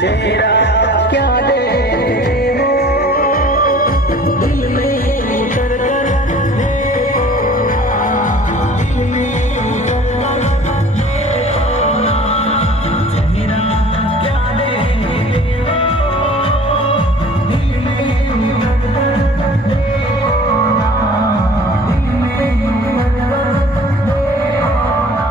चेहरा क्या देखते हो, दिल में उतर कर देखो ना, दिल में उतर कर देखो ना, चेहरा क्या देखते हो, दिल में उतर कर देखो ना, दिल में उतर कर देखो ना।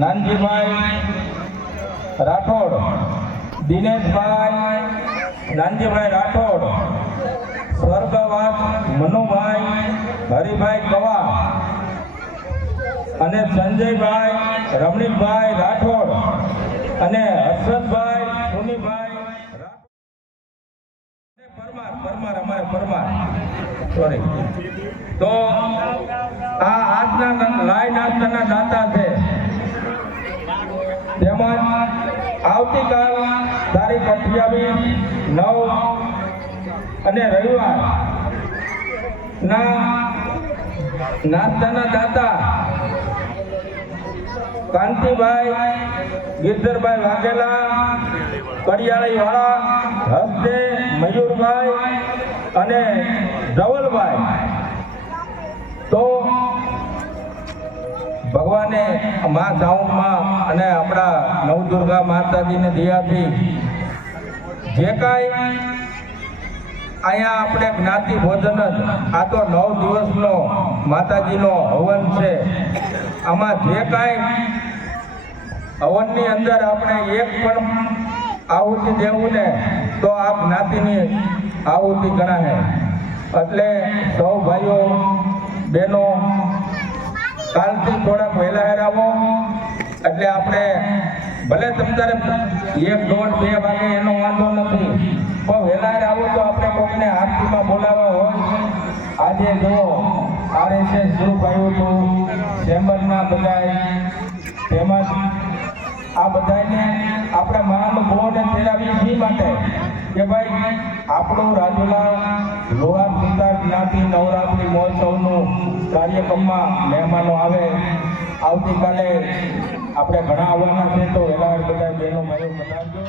નાનજીભાઈ રાઠોડ, દિનેશભાઈ નાનજીભાઈ રાઠોડ, સ્વર્ગવાસ મનુભાઈ હરિભાઈ કવા અને સંજયભાઈ રમણીકભાઈ રાઠોડ અને હર્ષદભાઈ સુનીભાઈ પરમાર અમારે પરમાર સોરી. તો આ આજના લાઈ નાસ્તાના દાતા છે. તેમજ આવતીકાલ તારીખ 28/9 અને રવિવાર ના નાસ્તાના દાતા કાંતિભાઈ ગિરધરભાઈ વાઘેલા, કડિયાળી વાળા, હસ્તે મયુરભાઈ અને ધવલભાઈ. તો ભગવાને મા સાઉન્ડમાં અને આપણા નવદુર્ગા માતાજીને દયાથી જે કાંઈ અહીંયા આપણે જ્ઞાતિ ભોજન જ, આ તો 9 દિવસનો માતાજીનો હવન છે. આમાં જે કાંઈ હવનની અંદર આપણે એક પણ આહુતિ દેવું ને તો આ જ્ઞાતિની આહુતિ ગણાય. એટલે સૌ ભાઈઓ બહેનો કાલથી થોડાક વહેલા હેરાવો. એટલે આપણે ભલે તમારે 1, 1:30, 2 વાગે એનો વાંધો નથી, પણ વહેલા આવો તો આપણે કોઈને આરતીમાં બોલાવવા હોય. આજે જો RSS ગ્રુપ આવ્યું હતું, ચેમ્બરના બધાય, તેમજ આ બધાને આપણે મહાનુભાવોને તેડાવી શી માટે કે ભાઈ આપણું રાજુલા લોહાર સુતાર જ્ઞાતિ નવરાત્રિ મહોત્સવનું કાર્યક્રમમાં મહેમાનો આવે. આવતીકાલે આપણે ઘણા આવવાના છે, તો વહેલા બધા બહેનો ભાઈઓ બનાવજો.